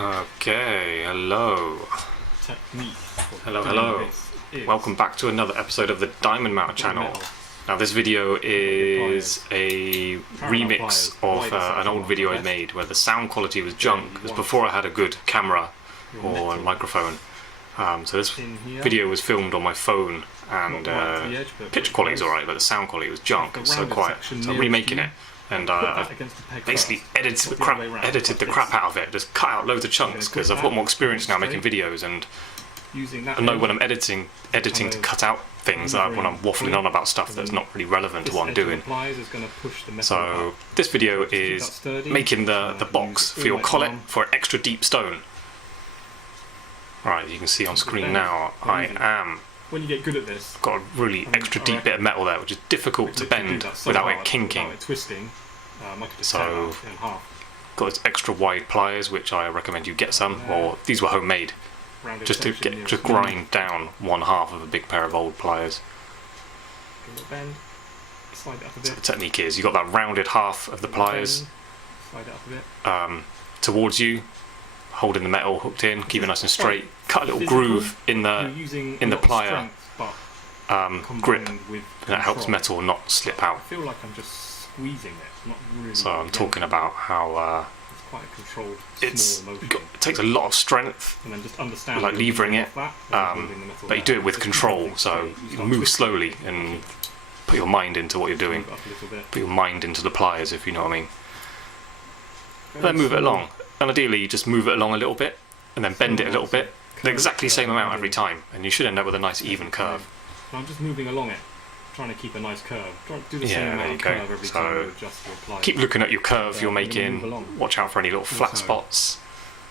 Okay, hello. Hello. Welcome back to another episode of the Diamond Mount channel. Now this video is a remix of an old video I made where the sound quality was junk. It was before I had a good camera or a microphone. So this video was filmed on my phone and picture quality is alright, but the sound quality was junk. It was so quiet. So I'm remaking it. And I've basically edited the crap out of it, just cut out loads of chunks because I've got more experience now making videos and I know when I'm editing to cut out things when I'm waffling on about stuff that's not really relevant to what I'm doing. So this video is making the box for your collet for an extra deep stone. Right, you can see on screen now when you get good at this, got a really extra deep bit of metal there, which is difficult to bend without it kinking. So, got its extra wide pliers, which I recommend you get some, or these were homemade, just to grind down one half of a big pair of old pliers. So the technique is, you got that rounded half of the pliers towards you, holding the metal hooked in, keep it nice and straight. Cut a little groove in the plier grip, and that helps metal not slip out. I feel like I'm just squeezing it, not really. So I'm talking about how it's quite a controlled, it takes a lot of strength, and then just understand like levering it, but you do it with control. So you move slowly and put your mind into what you're doing. Put your mind into the pliers, if you know what I mean. Then move it along. And ideally, you just move it along a little bit, and then bend it a little bit. The exactly same amount every time, and you should end up with a nice even curve. I'm just moving along it, trying to keep a nice curve. Do the same amount of curve every time you adjust your pliers. Keep looking at your curve you're making. Watch out for any little flat spots.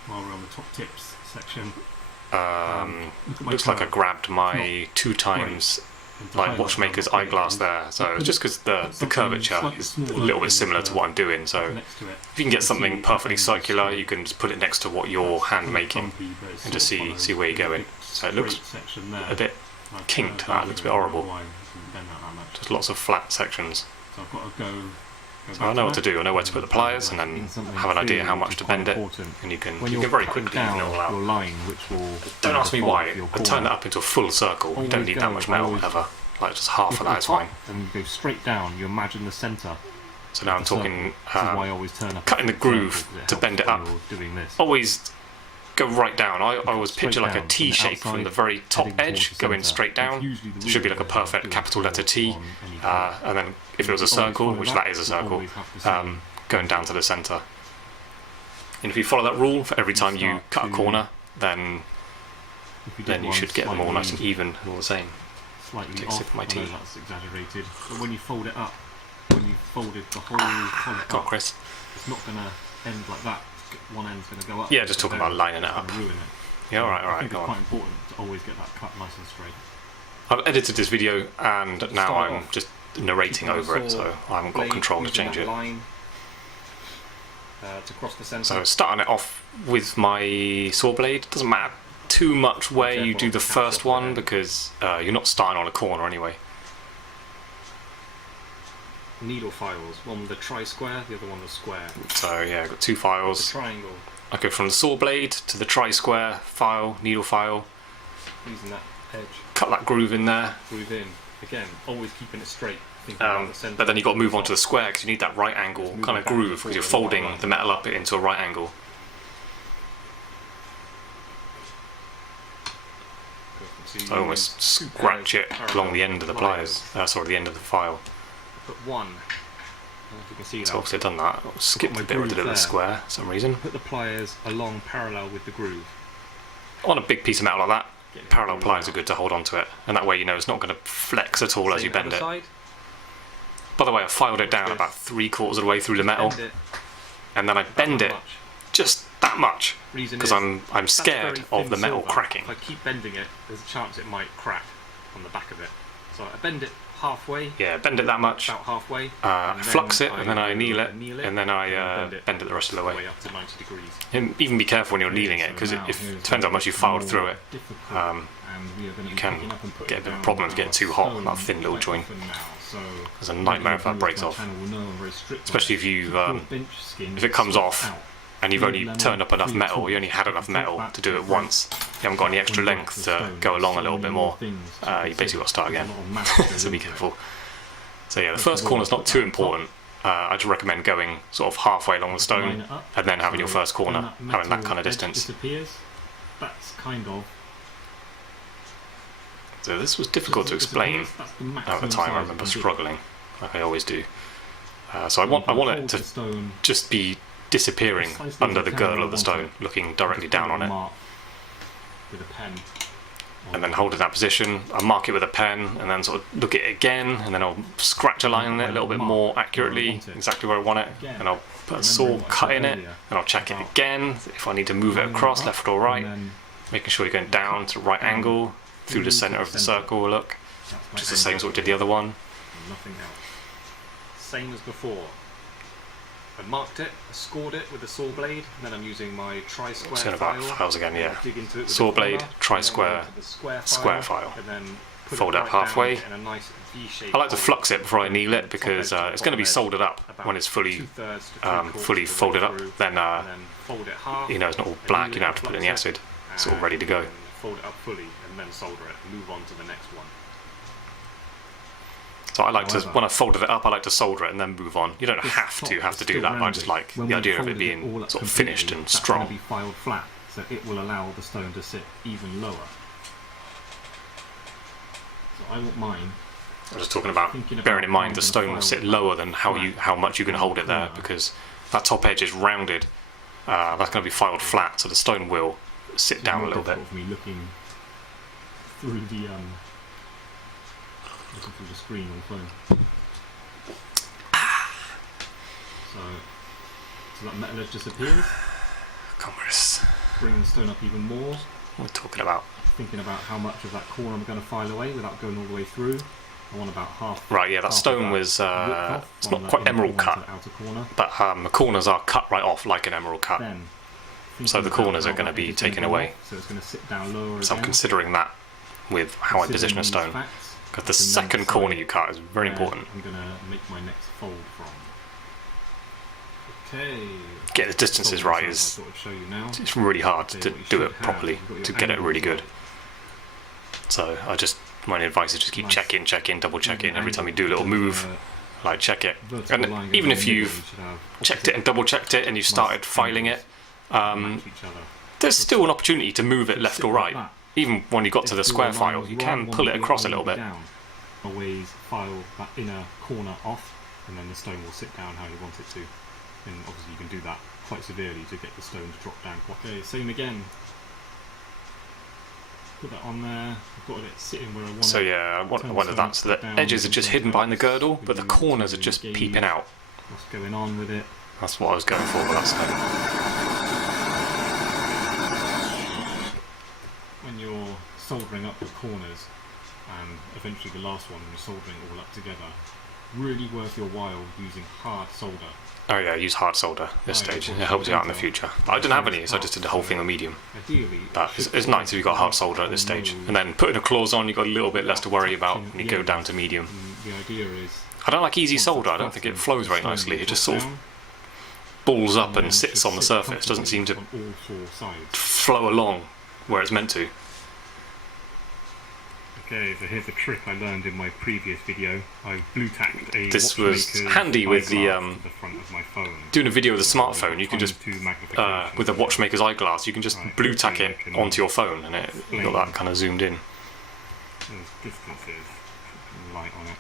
While we're on the top tips section, looks like I grabbed my 2 times like watchmaker's eyeglass there, so it's just because the curvature is a little bit similar to what I'm doing. So if you can get something perfectly circular, you can just put it next to what you're hand making and just see where you're going. So it looks a bit kinked. That looks a bit horrible. Just lots of flat sections. So I know what to do. I know where to put the pliers, and then have an idea how much to bend it, and you can very quickly even it all out. Don't ask me why. I turn that up into a full circle. You don't need that much metal ever. Like just half of that is fine. And you go straight down. You imagine the centre. So now I'm talking cutting the groove to bend it up. Always go right down. I always picture like a T shape from the very top edge going straight down. It should be like a perfect capital letter T, and then if it was a circle, which that is a circle, going down to the centre. And if you follow that rule for every time you cut a corner, then you should get them all nice and even and all the same. Take a sip of my tea. That's exaggerated. But when you fold it up, when you folded the whole collet up, Chris. It's not going to end like that. One end's going to go up. Yeah, just talking about lining it up. Ruin it. Yeah, alright, I think go it's on. quite important to always get that cut nice and straight. I've edited this video and now I'm just narrating over it, so I haven't got control to change it. So starting it off with my saw blade, doesn't matter too much where you do the first one because you're not starting on a corner anyway. Needle files, one with the tri-square, the other one the square. So yeah, I've got 2 files. The triangle. I go from the saw blade to the tri-square file, needle file. Using that edge. Cut that groove in there. Groove in. Again, always keeping it straight. But then you've got to move on to the square because you need that right angle kind of groove because you're folding the metal up into a right angle. So I almost scratch it along the end of the pliers, sorry, the end of the file. Put one. If you can see that. So obviously I've done that. I skipped the bit where I did it with the square for some reason. Put the pliers along parallel with the groove. On a big piece of metal like that, parallel pliers are good to hold on to it, and that way you know it's not going to flex at all as you bend it. By the way, I filed it down about 3/4 of the way through the metal, and then I bend it just that much because I'm scared of the metal cracking. If I keep bending it, there's a chance it might crack on the back of it. So I bend it halfway. Yeah, bend it that much. About halfway. Flux it, and then I anneal it, and then I bend it the rest of the way. Up to 90 degrees. And even be careful when you're knealing it, because it depends how much you filed through it. You can get a bit of a problem if getting too hot on that thin little joint. It's a nightmare if that breaks off. Especially if you if it comes off and you've only turned up enough metal, you only had enough metal to do it once, you haven't got any extra length to go along a little bit more, you basically got to start again. So be careful. So yeah, the first corner's not too important. I just recommend going sort of halfway along the stone and then having your first corner, having that kind of distance. That's kind of. So this was difficult to explain at the time. I remember struggling, like I always do. So I want it to just be disappearing under the girdle of the stone, looking directly down on it. With a pen. And then hold it in that position. I'll mark it with a pen, and then sort of look at it again, and then I'll scratch a line on it a little bit more accurately, exactly where I want it, and I'll put a saw cut in it, and I'll check it again if I need to move it across, left or right, making sure you're going down to the right angle, through the centre of the circle, look, just the same as what we did the other one. Nothing else. Same as before. I marked it, I scored it with a saw blade, and then I'm using my tri-square file. About files again, yeah. Saw blade, tri-square, square file. And then fold it up halfway. In a nice V-shape. I like to flux it before I anneal it because it's going to be soldered up when it's fully folded up. Then you know, it's not all black. You don't have to put it in the acid. It's all ready to go. Fold it up fully and then solder it. Move on to the next one. So I like to, when I've folded it up, I like to solder it and then move on. You don't have to do that, but I just like the idea of it being sort of finished and strong. It's going to be filed flat, so it will allow the stone to sit even lower. So I want mine. I was just talking about bearing in mind the stone will sit lower than how much you can hold it there, because that top edge is rounded. That's going to be filed flat, so the stone will sit down a little bit. Me looking through the screen on the phone. So that metal edge disappears. Commerce. Bring the stone up even more. What are we talking about? Thinking about how much of that corner I'm going to file away without going all the way through. I want about half. Right, yeah, that stone was it's not quite emerald cut, but the corners are cut right off like an emerald cut. So the corners are going to be taken away. So it's going to sit down lower. So I'm considering that with how I position a stone. Because the second corner you cut is very important. I'm going to make my next fold from. Okay. Get the distances right is it's really hard to do it properly, to get it really good. So my advice is just keep checking, double checking every time you do a little move. Like check it, and even if you've checked it and double checked it and you started filing it, there's still an opportunity to move it left or right. Even when you got to the square file, you can pull it across a little bit. Always file that inner corner off, and then the stone will sit down how you want it to. And obviously you can do that quite severely to get the stone to drop down quite. Okay, same again. Put that on there. I've got it sitting where I want it. So yeah, I wanted that. So the edges are just hidden behind the girdle, but the corners are just peeping out. What's going on with it? That's what I was going for, but that's good. When you're soldering up the corners, and eventually the last one, when you're soldering it all up together, really worth your while using hard solder. Oh yeah, use hard solder this stage. It helps you out in the future. I didn't have any, so I just did the whole thing on medium. But it's nice if you've got hard solder at this stage. And then putting a claws on, you've got a little bit less to worry about when you go down to medium. The idea is, I don't like easy solder. I don't think it flows very nicely. It just sort of balls up and sits on the surface. Doesn't seem to flow along where it's meant to. Okay, so here's a trick I learned in my previous video. I blue tacked a This was handy with the front of my phone. doing a video with a smartphone. You can just with a watchmaker's eyeglass, you can just blue tack it onto your phone, and you got that kind of zoomed in. There's distances, light on it.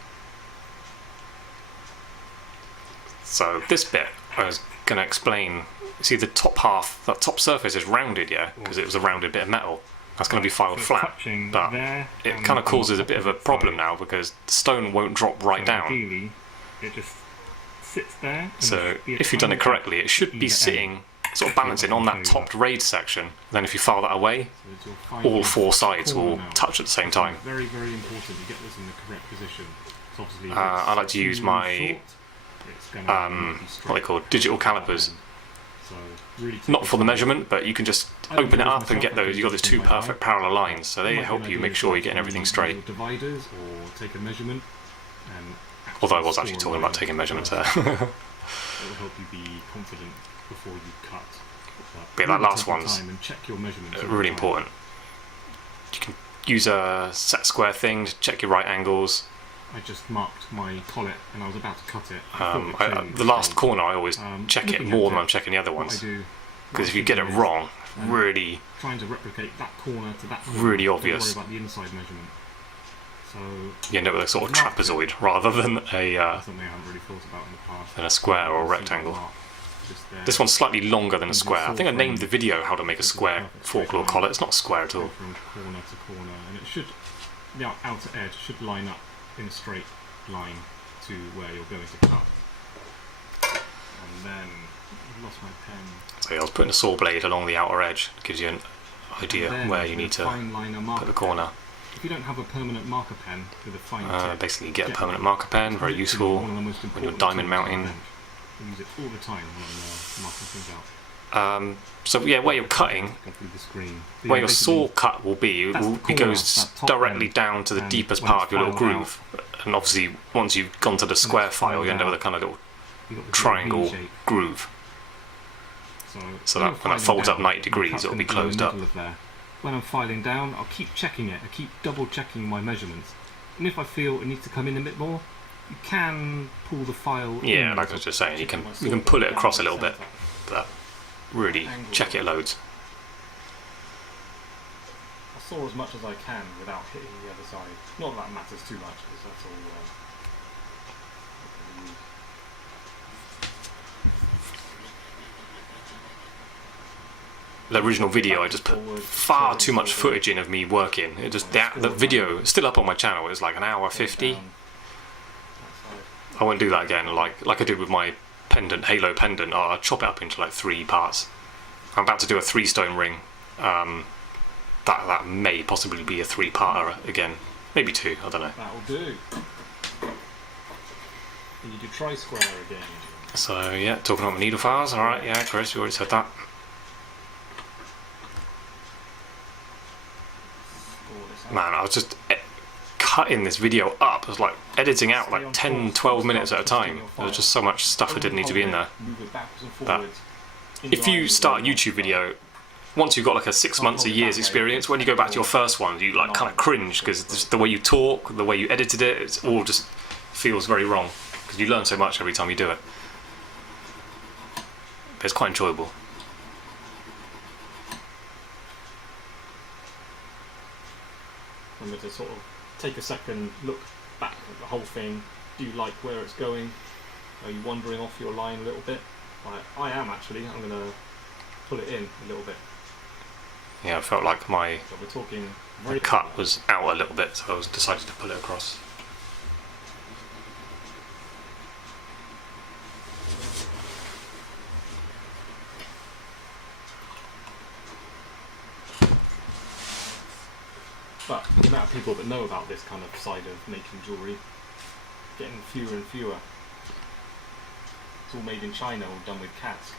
So this bit I was going to explain. See, the top half, that top surface is rounded, yeah, because it was a rounded bit of metal. That's going to be filed flat, but it kind of causes a bit of a problem now because the stone won't drop right down. It just sits there. So if you've done it correctly, it should be sitting, sort of balancing on that topped raised section. Then if you file that away, all four sides will touch at the same time. Very, very important you get this in the correct position. I like to use my what they call digital calipers. Not for the measurement, but you can just open it up and get those. You've got those two perfect parallel lines, so they help you make sure you're getting everything straight. Dividers or take a measurement. Although I was actually talking about taking measurements there. It will help you be confident before you cut. But that last take your one's time and check your measurements really important. You can use a set square thing to check your right angles. I just marked my collet and I was about to cut it. The last corner I always check it more than I'm checking the other what ones. I do, Because if you get it wrong, really, trying to replicate that corner to that corner, really don't obvious. worry about the inside measurement. So You end up with a sort of trapezoid rather than that's something I haven't really thought about in the past. a square or a rectangle. This one's slightly longer than a square. I think I named the video how to make a square forklore collet. It's not square at all. From corner to corner, and it should, the outer edge should line up in a straight line to where you're going to cut. And then I've lost my pen. So yeah, I was putting a saw blade along the outer edge. It gives you an idea where you need to put the corner. If you don't have a permanent marker pen with a fine tip, Basically, you get a permanent marker pen, very useful when you're diamond mounting. I use it all the time when I'm marking things out. So yeah, where you're cutting, where your saw cut will be, it goes directly down to the deepest part of your little groove. And obviously, once you've gone to the square file, you end up with a kind of little triangle groove. So that when that folds up 90 degrees, it'll be closed up. When I'm filing down, I'll keep checking it. I keep double checking my measurements. And if I feel it needs to come in a bit more, you can pull the file in. Yeah, like I was just saying, you can pull it across a little bit, but really check it loads. I'll saw as much as I can without hitting the other side. Not that matters too much, because that's all. The original video, I just put far too much footage in of me working. It just the video is still up on my channel. It's like an hour 50. I won't do that again. Like I did with my pendant, halo pendant. I'll chop it up into like 3 parts. I'm about to do a 3-stone ring. That may possibly be a 3-parter again, maybe 2. I don't know. That'll do. And you do tri-square again. So yeah, talking about my needle files. All right, yeah, Chris, you already said that. Man, I was just cutting this video up. I was like editing out like 10-12 minutes at a time. There was just so much stuff that didn't need to be in there. But if you start a YouTube video, once you've got like a 6 months, a year's experience, when you go back to your first one, you like kind of cringe because the way you talk, the way you edited it, it's all just feels very wrong because you learn so much every time you do it. But it's quite enjoyable. Remember to sort of take a second, look back at the whole thing. Do you like where it's going? Are you wandering off your line a little bit? I am actually. I'm going to pull it in a little bit. Yeah, I felt like my So we're talking cut was out a little bit, so I decided to pull it across. But the amount of people that know about this kind of side of making jewellery getting fewer and fewer. It's all made in China, all done with cats.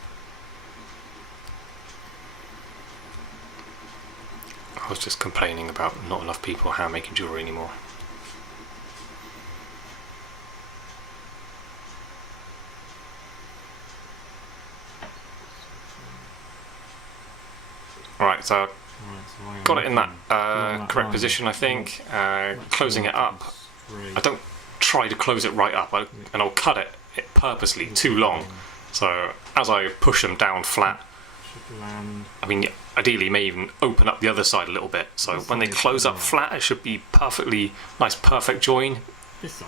I was just complaining about not enough people hand making jewellery anymore. Right, so got it in that correct position, I think. Closing it up. I don't try to close it right up, and I'll cut it purposely too long. So as I push them down flat, I mean, ideally you may even open up the other side a little bit. So when they close up flat, it should be perfectly nice, perfect join.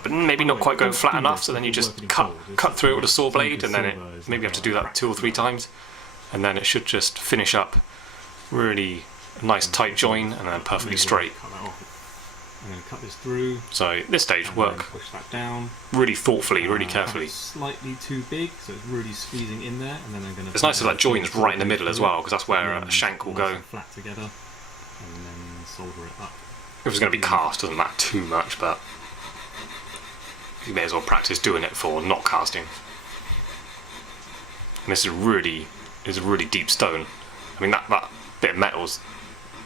But maybe not quite go flat enough, so then you just cut through it with a saw blade, and then maybe you have to do that 2 or 3 times, and then it should just finish up really nice tight join, and then perfectly straight. I'm going to cut this through. So at this stage, work push that down really thoughtfully, really carefully. Slightly too big, so it's really squeezing in there, and then I'm going to. It's nice that join's right in the middle as well, because that's where a shank will go. Flat together, and then solder it up. If it's going to be cast, doesn't matter too much, but you may as well practice doing it for not casting. And this is a really deep stone. I mean, that bit of metal's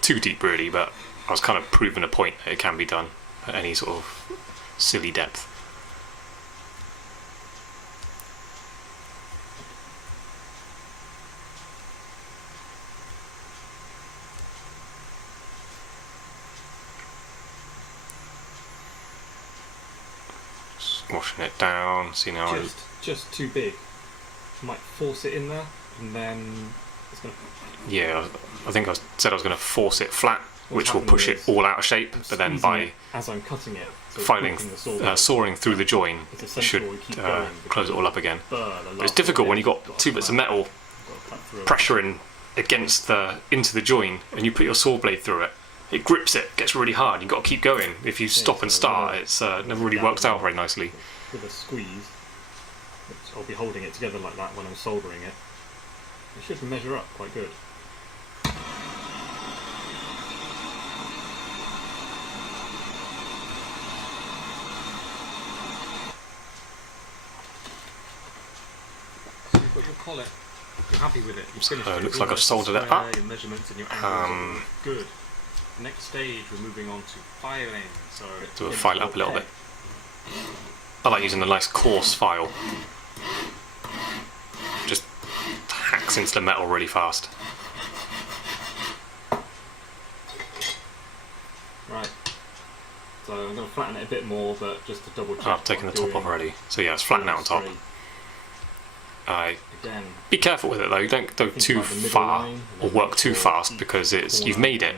too deep, really, but I was kind of proving a point that it can be done at any sort of silly depth. Washing it down. See now. Just too big. You might force it in there, and then it's going to... Yeah, I think I said I was going to force it flat, which will push it all out of shape, but then by as I'm cutting it, sawing through the join, it should close it all up again. But it's difficult when you've got two bits of metal pressuring into the join, and you put your saw blade through it. It grips it, gets really hard. You've got to keep going. If you stop and start, it's never really works out very nicely. With a squeeze, I'll be holding it together like that when I'm soldering it. It should measure up quite good. So you've got your collet. You're happy with it. You've finished it. Looks like I've soldered it up. Your measurements and your angles. Good. Next stage, we're moving on to filing. So to file it up a little bit. I like using a nice coarse file. Just hacks into the metal really fast. Right. So I'm going to flatten it a bit more, but just to double check. I've taken the top off already. So yeah, it's flattened out on top. Again, be careful with it though. Don't go too far or work too fast, because you've made it.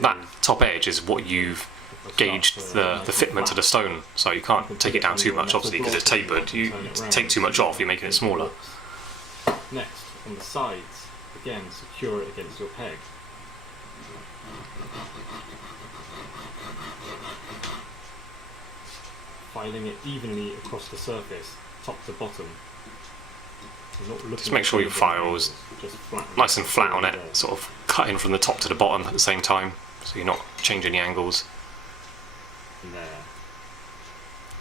That top edge is what you've gauged the fitment to the stone, so you can't take it down too much, obviously, because it's tapered. You take too much off, you're making it smaller. Next, on the sides, again, secure it against your peg. Filing it evenly across the surface, top to bottom. Just make sure your file's nice and flat on it, sort of cutting from the top to the bottom at the same time, so you're not changing the angles. There.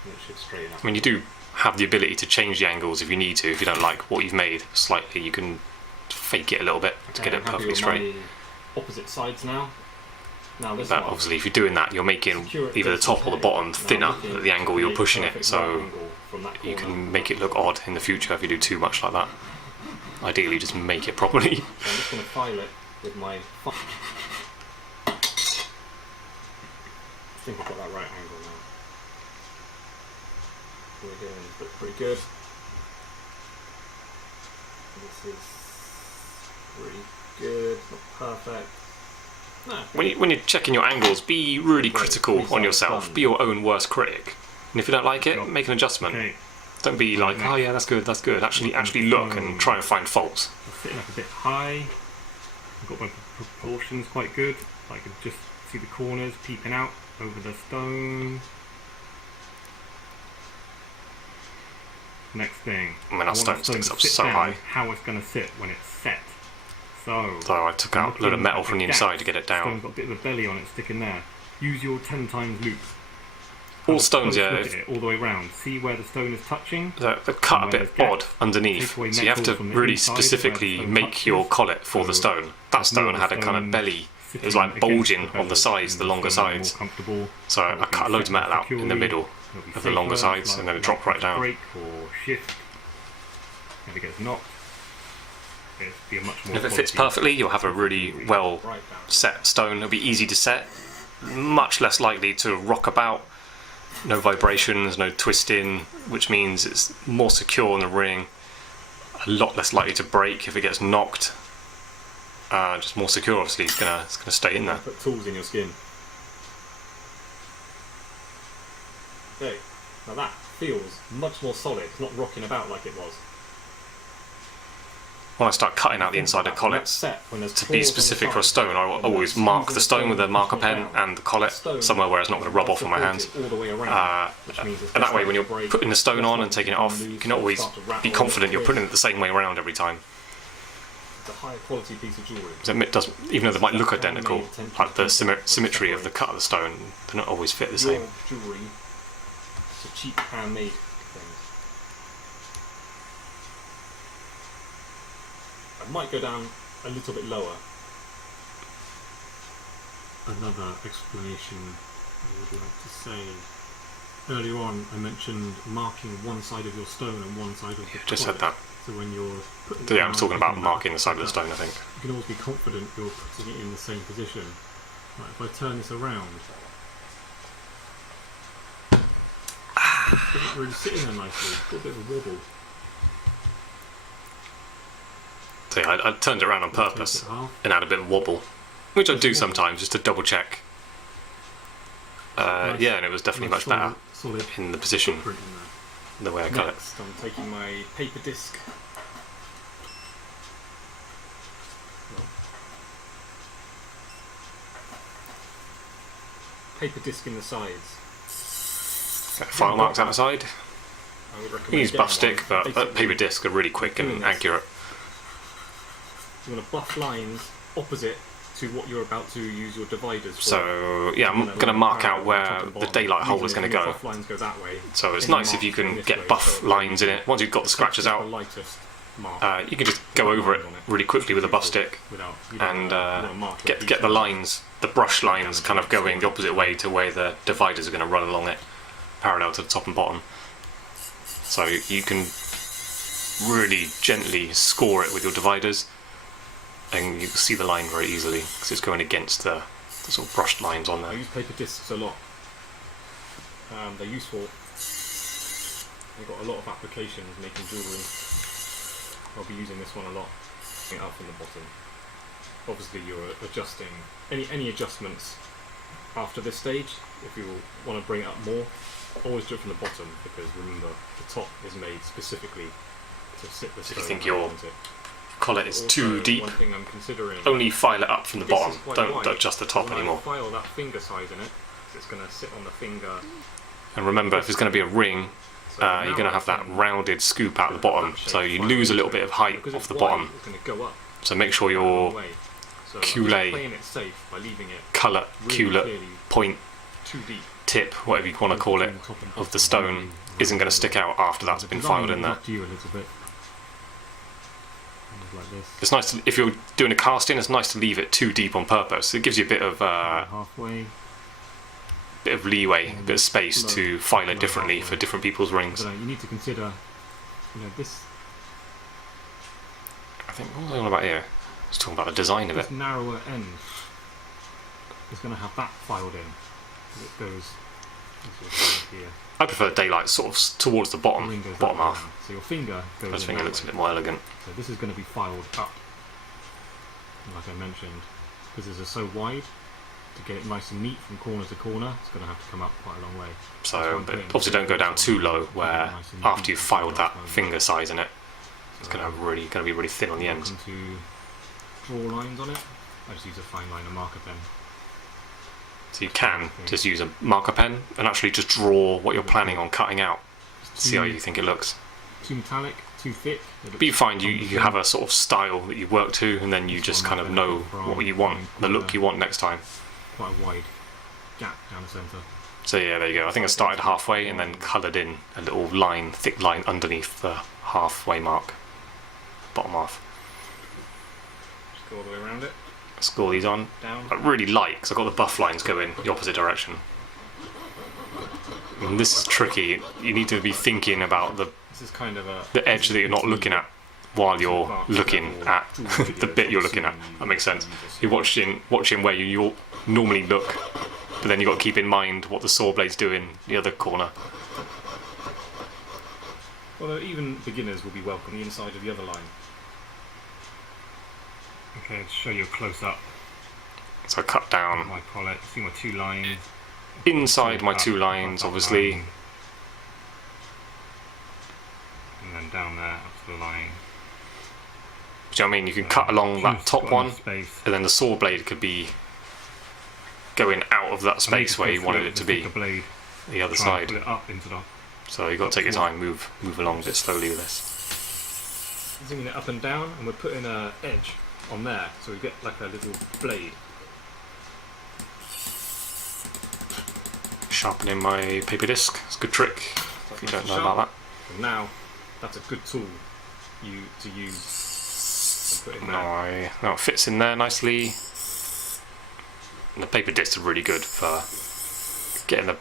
And it should straighten up. I mean, you do have the ability to change the angles if you need to. If you don't like what you've made slightly, you can fake it a little bit to get it perfectly straight. Opposite sides now. But obviously, if you're doing that, you're making either the top or the bottom thinner at the angle you're pushing it, so you can make it look odd in the future if you do too much like that. Ideally, just make it properly. So I'm just going to file it with my... I think I've got that right angle now. We're doing pretty good. This is pretty good, not perfect. No. When you're checking your angles, be really critical on yourself. Be your own worst critic. And if you don't like it, make an adjustment. Okay. Don't be like, oh yeah, that's good, that's good. Actually look and try and find faults. I'm sitting up a bit high. I've got my proportions quite good. I can just see the corners peeping out over the stone. Next thing. I mean, that stone sticks up so high. How it's going to sit when it's set. So I took out a load of metal from the inside to get it down. Stone's got a bit of a belly on it sticking there. Use your 10 times loop. All stones, yeah. All the way around. See where the stone is touching. They're cut a bit odd underneath, so you have to really specifically make your collet for the stone. That stone had a kind of belly. It was like bulging on the sides, the longer sides. So I cut loads of metal out in the middle of the longer sides, and then it dropped right down. Break or shift. If it gets knocked, it'll be a much more. If it fits perfectly, you'll have a really well set stone. It'll be easy to set, much less likely to rock about. No vibrations, no twisting, which means it's more secure on the ring. A lot less likely to break if it gets knocked. Just more secure, obviously. It's gonna stay in there. Put tools in your skin. Okay, now that feels much more solid. It's not rocking about like it was. When I start cutting out the inside of collets, to be specific for a stone, I will always mark the stone with a marker pen and the collet somewhere where it's not going to rub off on my hands. And that way, when you're putting the stone on and taking it off, you can always be confident you're putting it the same way around every time. It's a high quality piece of jewellery. Even though they might look identical, like the symmetry of the cut of the stone, they don't always fit the same. Jewellery, it's a cheap handmade thing. I might go down a little bit lower. Another explanation I would like to say. Earlier on I mentioned marking one side of your stone and one side of the just said that. So when you're putting I'm talking about marking the side of the stone, I think. You can always be confident you're putting it in the same position. Right, if I turn this around. doesn't really sit in there nicely. It's got a bit of a wobble. So yeah, I turned it around on purpose Take it half. and had a bit of wobble, which I do sometimes just to double check. Nice. Yeah, and it was definitely much better Solid in the position, footprint in there. the way I cut it. Next, I'm taking my paper disc. Paper disc in the sides. Got file marks out the side. I would recommend You can use buff getting stick, one. but Basically, paper discs are really quick and accurate. You want to buff lines opposite to what you're about to use your dividers for. So yeah, I'm going to mark out where the daylight hole is going to go. Buff lines go that way. So it's Then nice if you can this get way, buff so lines in it. Once you've got the scratches the out, lightest mark you can just go over it really quickly with a buff stick without, and get the lines, the brush lines, kind of going the opposite way to where the dividers are going to run along it, parallel to the top and bottom. So you can really gently score it with your dividers, and you can see the line very easily because it's going against the sort of brushed lines on I there. use paper discs a lot. They're useful. They've got a lot of applications making jewellery. I'll be using this one a lot. Bring it up from the bottom. Obviously, you're adjusting any adjustments after this stage. If you want to bring it up more, always do it from the bottom, because remember, the top is made specifically to sit the stone. If you think your onto it. collet is Also, too deep, one thing I'm considering, only file it up from the this bottom. is quite Don't wide. adjust the top When I anymore. file that finger size in it, so it's going to sit on the finger. And remember, if it's going to be a ring, So you're going to have that rounded scoop out the bottom, so you lose a little bit of height because off it's the wide, bottom. It's going to go up. So make sure a long your way. So culé, I'm playing it safe by leaving it cullet, really cullet, clearly point, too deep. tip, whatever you want to call it, of the stone isn't going to stick out after that's been filed in there. Up to you a little bit. Like this. It's nice to, if you're doing a casting, it's nice to leave it too deep on purpose. It gives you a bit of Halfway. leeway, a bit of space to file it differently for different people's rings. You need to consider, this I think, what was I on about here? I was talking about the design of it. this narrower end is going to have that filed in. It goes here. I prefer daylight sort of towards the The bottom, ring goes bottom that way half. around. So your finger goes This in finger that looks a way. bit more elegant. So this is going to be filed up, like I mentioned, because this is so wide. To get it nice and neat from corner to corner, it's going to have to come up quite a long way. So, but obviously don't go down too low, where after you've filed that finger size in it, it's going to be really thin on the ends. To draw lines on it, I just use a fine liner marker pen. So you can just use a marker pen and actually just draw what you're planning on cutting out. See how you think it looks. Too metallic, too thick. But you find you have a sort of style that you work to, and then you just kind of know what you want, the look you want next time. Quite a wide gap down the centre. So yeah, there you go. I think I started halfway and then coloured in a little line, thick line underneath the halfway mark, bottom half. Just go all the way around it. Score these on. Down. I really like, because I've got the buff lines going the opposite direction. And this is tricky. You need to be thinking about This is kind of the edge that you're not looking at while you're looking at the bit you're looking at. That makes sense. You're watching where you normally look, but then you've got to keep in mind what the saw blade's doing the other corner. Although even beginners will be welcome the inside of the other line. Okay, to show you a close up So I cut down my collet. See my two lines. inside my two lines, obviously. And then down there up to the line. Do you know what I mean? You can cut along that top one, Space. and then the saw blade could be going out of that space where you wanted it to be, Blade, the other try and side. put it up into the. So you've got to take your time, move along a bit slowly with this. Zooming it up and down, and we're putting an edge on there, so we get like a little blade. Sharpening my paper disc, it's a good trick if you don't know about that. And now, that's a good tool to use and put in there. Now it fits in there nicely. And the paper discs are really good for getting the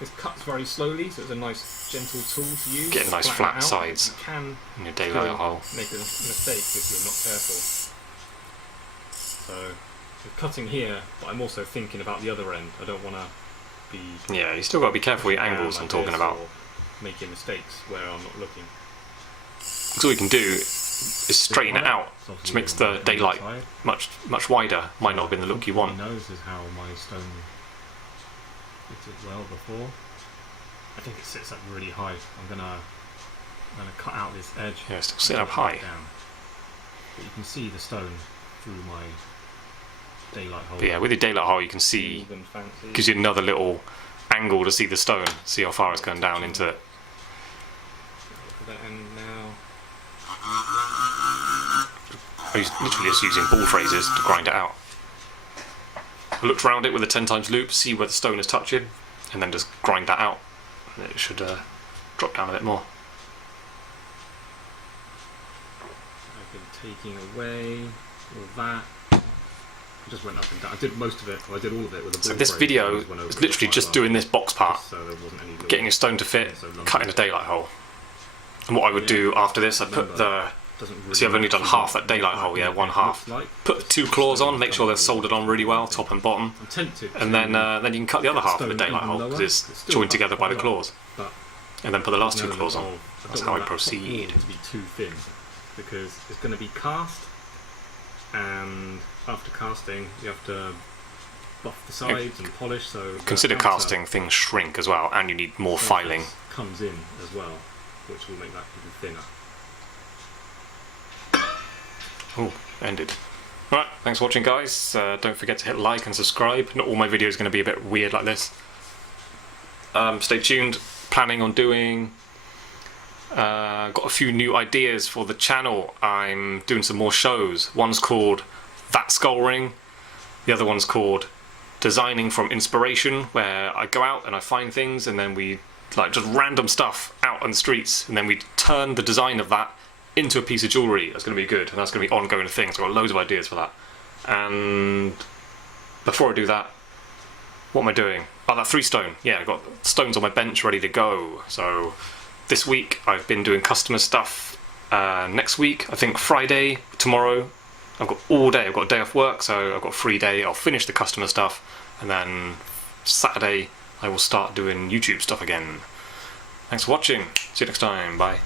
This cuts very slowly, so it's a nice gentle tool to use. Getting nice Flatten flat it out. sides You can in your daylight hole. make a mistake if you're not careful. So we're cutting here, but I'm also thinking about the other end. I don't want to be Yeah, you still got to be careful with your angles I'm like talking this, about. or making mistakes where I'm not looking. So all you can do is straighten it out, which makes the daylight much wider. Might not have been the look you want. Knows is how my stone fitted well before. I think it sits up really high. I'm gonna cut out this edge. Yeah, it's still sitting up high. Down. But you can see the stone through my daylight hole. But yeah, with your daylight hole you can see, gives you another little angle to see the stone, see how far it's going down into it. Look at that end now. I'm literally just using ball phrases to grind it out. I looked around it with a 10 times loop, see where the stone is touching, and then just grind that out. And it should drop down a bit more. I've been taking away all that. I just went up and down. I did most of it, I did all of it with a ball. So this video is literally just doing this box part, so there wasn't any getting your stone to fit, cutting a daylight hole. And what I would do after this, I'd put the... See, I've only done half that daylight hole, yeah, one half. Put the 2 claws on, make sure they're soldered on really well, top and bottom. And then you can cut the other half of the daylight hole, because it's joined together by the claws. And then put the last 2 claws on. That's how I proceed. To be too thin, because it's going to be cast, and after casting you have to buff the sides and polish. So consider casting, things shrink as well, and you need more filing. Comes in as well, which will make that even thinner. Oh, ended. Alright, thanks for watching guys. Don't forget to hit like and subscribe. Not all my videos are going to be a bit weird like this. Stay tuned. Planning on doing... got a few new ideas for the channel. I'm doing some more shows. One's called That Skull Ring. The other one's called Designing from Inspiration, where I go out and I find things and then we just random stuff out on the streets, and then we turn the design of that into a piece of jewellery. That's going to be good, and that's going to be ongoing things. I've got loads of ideas for that. And before I do that, what am I doing? Oh, that 3 stone. Yeah, I've got stones on my bench ready to go. So this week I've been doing customer stuff. Next week, I think Friday, tomorrow, I've got all day. I've got a day off work, so I've got a free day. I'll finish the customer stuff, and then Saturday I will start doing YouTube stuff again. Thanks for watching. See you next time. Bye.